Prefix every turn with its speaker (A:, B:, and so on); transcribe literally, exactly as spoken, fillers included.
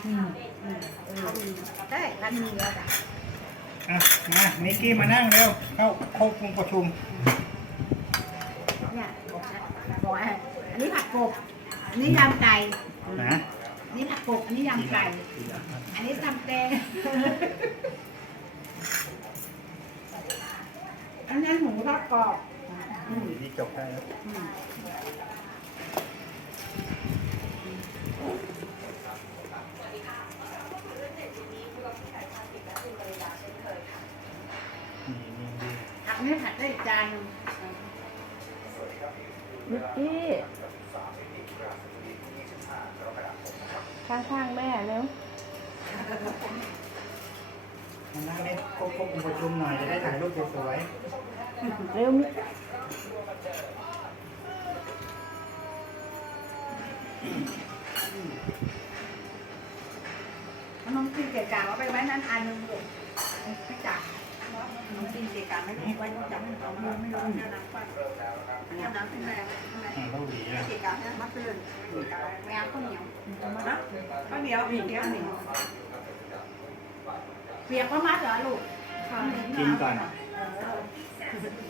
A: อืมอืมเออได้ร้านนี้แล้วจ้ะ
B: อ่ะมานิกกี้มานั่งเร็วเข้าเข้าคุมประชุม
A: เนี่ยบอกนะบอกอ่ะอันนี้ผัดกบอันนี้ยำไก่
B: นะ
A: อันนี้ผัดกบอันนี้ยำไก่ อันนี้ตำแตงอันนั้นหมูทอดกรอบอืม
B: นี่จบได้แล้ว
A: อืม
B: นี่นี่ดี
A: ผักนี่ผัดได้อีกจานหนึง
C: นิกกี้ข้างๆแม่เร็ว
B: มานั่งเล่นควบคุมประชุมหน่อยจะได้ถ่ายรูปสวย
C: เร็ว
A: ขนมจีนเกะกะเอาไปไว้นั้นอันหนึงลูกไม่จับขนมจีนเกะกะไม่รู้ไว้ต้องจับไม่รู้ไม่รู้เนื้อน้ำปั้นเนื้อน้ำเป็นแรงใช่ไหม
B: ๆอ่าต้องหวีอ่ะ
A: เกะกะเนี่ยมัดเลยเกะกะแมวข้าวเหนียวมานะข้าวเหนียวอีกเดียวหนึ่งเปียกก็มัดเหรอลูก
C: ค่ะ
B: กินก่อน
A: เออ